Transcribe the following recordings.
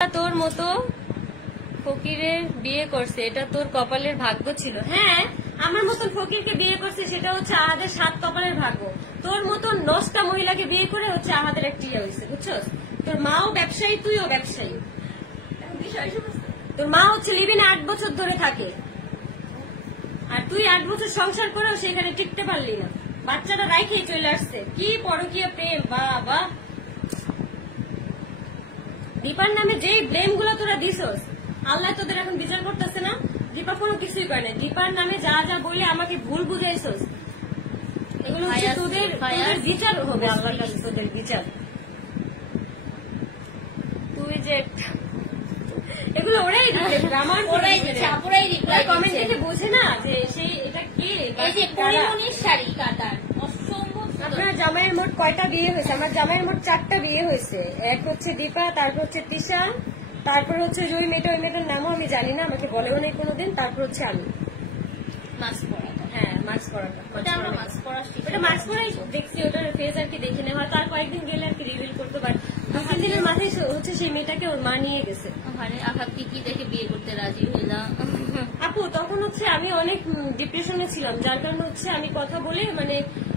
তোর মতো ফকিরের বিয়ে করছে, এটা তোর কপালের ভাগ্য ছিল। হ্যাঁ, আমার মতন ফকিরকে বিয়ে করছে, সেটা হচ্ছে আহাদের 7 কপালের ভাগ্য। তোর মতন 9টা মহিলাকে বিয়ে করে হচ্ছে আহাদের একটা ইয়ে হয়েছে, বুঝছস? তোর মাও ব্যবসায়ী, তুইও ব্যবসায়ী। তোর মা হচ্ছে লিভিনে 8 বছর ধরে থাকে, আর তুই 8 বছর সংসার করেও সেখানে টিকতে পারলি না। বাচ্চাটা রাইখেই চলে আসছে। কি পরকীয় প্রেম! বাবা, দীপার নামে যে ব্লেম গুলো তোরা দিছস, আল্লাহ তোদের এখন বিচার করতেছে না। দীপা কোনো কিছুই করে না। দীপার নামে যা যা বলে আমাকে ভুল বুঝাইছস, এগুলো হচ্ছে তোদের বিচার হবে আল্লাহর কাছে, তোদের বিচার। তুই যে এগুলো ওরাই আমার কমেন্ট দেখে বোঝে না যে সেই এটা কে। শাড়ি কাটার আপনার জামাইয়ের মোট কয়টা বিয়ে হয়েছে? আমার জামাইয়ের মোট 4টা বিয়ে হয়েছে। এক হচ্ছে দীপা, তারপর হচ্ছে তিশা, তারপর হচ্ছে ওই মেয়েটা, ওই মেয়েটার নামও আমি জানি না, আমাকে বলেও নেই কোনোদিন। তারপর হচ্ছে আমি মাস্ক পরা। হ্যাঁ, মাস্ক পরাটা, আমরা মাস্ক পরা ওটা মাস্ক পরাই দেখছি। ওটার ফেস আর কি দেখি না, হয়তো আর কয়েকদিন গেলে আর কি রিভিল করতে পারে। 2-3 দিনের মাথায় হচ্ছে সেই মেয়েটাকে ওর মা নিয়ে গেছে। আঘাত কি দেখে বিয়ে করতে রাজি হইলাম। আপু তখন হচ্ছে আমি অনেক ডিপ্রেশনে ছিলাম, যার কারণে হচ্ছে আমি কথা বলে মানে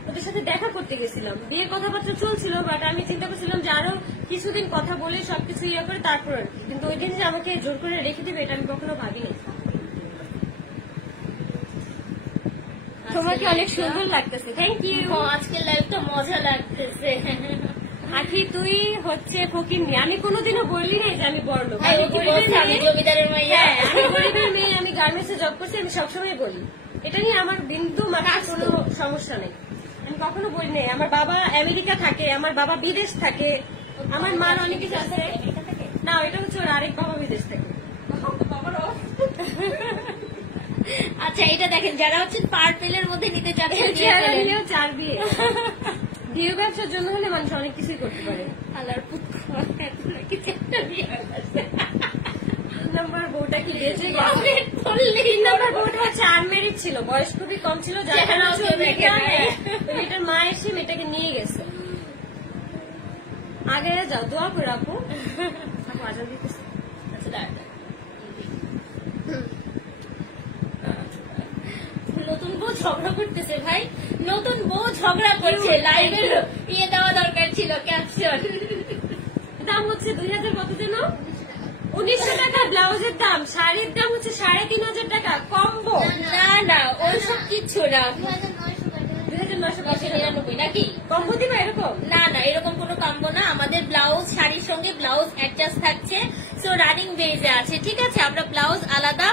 ওদের সাথে দেখা করতে গেছিলাম। বিয়ের কথাবার্তা চলছিল, বাট আমি চিন্তা করছিলাম যে আরো কিছুদিন কথা বলে সবকিছু ইয়ে করে তারপর আর কি। কিন্তু ওই দিন যে আমাকে জোর করে রেখে দিবে, এটা আমি কখনো ভাবিনি। তোমাকে অনেক সুন্দর লাগতেছে, থ্যাংক ইউ। আজকের লাইফটা মজা লাগতেছে। আখি তুই হচ্ছে ফকিন্নি, আমি কোনোদিনও বললি না যে আমি বড়লোক। আমি জমিদারের মেয়ে, আমি গরিবের মেয়ে, আমি গার্মেন্টসে জব করছি, আমি সবসময় বলি। এটা নিয়ে আমার বিন্দু মাত্র কোনো সমস্যা নেই। আমি কখনো বলি নাই আমার বাবা আমেরিকা থাকে, আমার বাবা বিদেশ থাকে, আমার মার অনেক কিছু আছে। না, এটা হচ্ছে ওর আরেক বাবা বিদেশ থাকে। আচ্ছা, এটা দেখেন, যারা হচ্ছে পার্পেলের মধ্যে নিতে চাচ্ছেন, 4 বিয়ে। বিয়ে ব্যবসার জন্য হলে মানুষ অনেক কিছুই করতে পারে। আল্লাহর পুত্র নাকি 4টা বিয়ে আছে। নাম্বার বউটা কি বেঁচে গেছে? 3 নাম্বার বউটা হচ্ছে আনমেরিড ছিল, বয়স খুবই কম ছিল, যার কারণে মেয়েটার মা এসে মেয়েটাকে নিয়ে গেছে। আগে যাও, দোয়া করে আপু। আপু আজান দিতেছে। আচ্ছা, দাঁড়া, নতুন বউ ঝগড়া করতেছে ভাই, নতুন বউ ঝগড়া করছে। লাইভে ইয়ে দেওয়া দরকার ছিল, ক্যাপশন। দাম হচ্ছে 2000 কত যেন? 1900 টাকা ব্লাউজের দাম, শাড়ির দাম হচ্ছে 3500 টাকা কম্বো। না না, ওইসব কিচ্ছু না। 2999 নাকি কম্বো দিবা এরকম? না না, এরকম কোনো কম্বো না। আমাদের ব্লাউজ শাড়ির সঙ্গে ব্লাউজ অ্যাডজাস্ট থাকছে, সো রানিং বেজে আছে। ঠিক আছে, আমরা ব্লাউজ আলাদা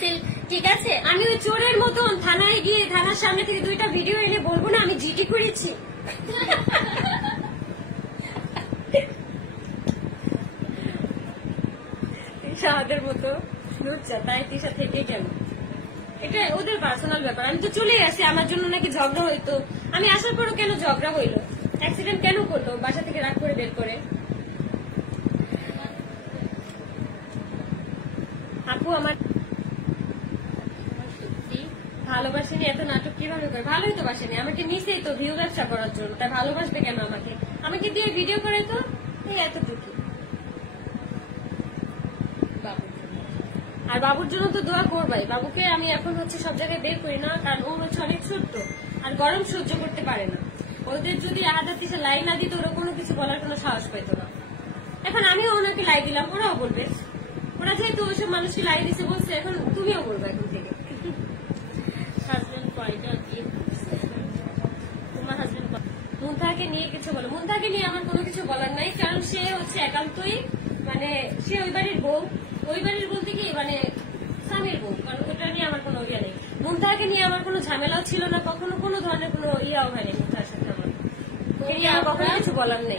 সিল্ক। ঠিক আছে, আমি ওই চোরের মতন থানায় গিয়ে থানার সামনে থেকে 2টা ভিডিও এনে বলবো না আমি জিডি করেছি। তিশাদের মতো লুচ্চা, তাই তিশা থেকে গেল। এটা ওদের পার্সোনাল ব্যাপার। আমি তো চলে আসি, আমার জন্য নাকি ঝগড়া হইতো। আমি আসার পরও কেন ঝগড়া হইলো? অ্যাক্সিডেন্ট কেন করলো? বাসা থেকে রাগ করে বের করে। আপু আমার ভালোবাসেনি, এত নাটক কিভাবে করে? ভালোই তো বাসেনি, আমাকে নিচেই তো ভিউ ব্যবসা করার জন্য, তাই ভালোবাসবে কেন আমাকে? আমাকে দিয়ে ভিডিও করে তো এতটুকু। আর বাবুর জন্য তো দোয়া করবাই। বাবুকে আমি এখন হচ্ছে সব জায়গায় বের করি না, কারণ ও হচ্ছে অনেক ছোট্ট আর গরম সহ্য করতে পারে না। ওদের যদি আহাদার দিশে লাই না দিত, ওরা কোনো কিছু বলার কোনো সাহস পাইতো না। এখন আমিও ওনাকে লাই দিলাম, ওরাও বলবে। ওরা যেহেতু ওইসব মানুষকে লাই দিছে বলছে, এখন তুমিও বলবে এখন থেকে। তোমার হাজবেন্ড মুন্তাহাকে নিয়ে কিছু বলো? মুন্তাহাকে নিয়ে আমার কোনো কিছু বলার নাই, কারণ সে হচ্ছে একান্তই মানে সে ওই বাড়ির বউ। ওই বাড়ির বলতে কি মানে স্বামীর বউ, কারণ ওইটা নিয়ে আমার কোনো ইয়ে নেই। মুন্তাহাকে নিয়ে আমার কোনো ঝামেলাও ছিল না, কখনো কোনো ধরনের কোনো ইয়াও হয়নি মুন্তাহার সাথে আমার। কখনো কিছু বলার নেই।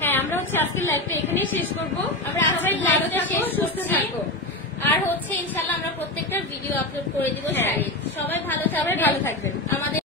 হ্যাঁ, আমরা হচ্ছে আজকের লাইভটা এখানেই শেষ করবো। আমরা আজকের লাইভটা সুস্থ থাকবো, আর হচ্ছে ইনশাল্লাহ আমরা প্রত্যেকটা ভিডিও আপলোড করে দিব। সবাই ভালো থাকবেন, আমাদের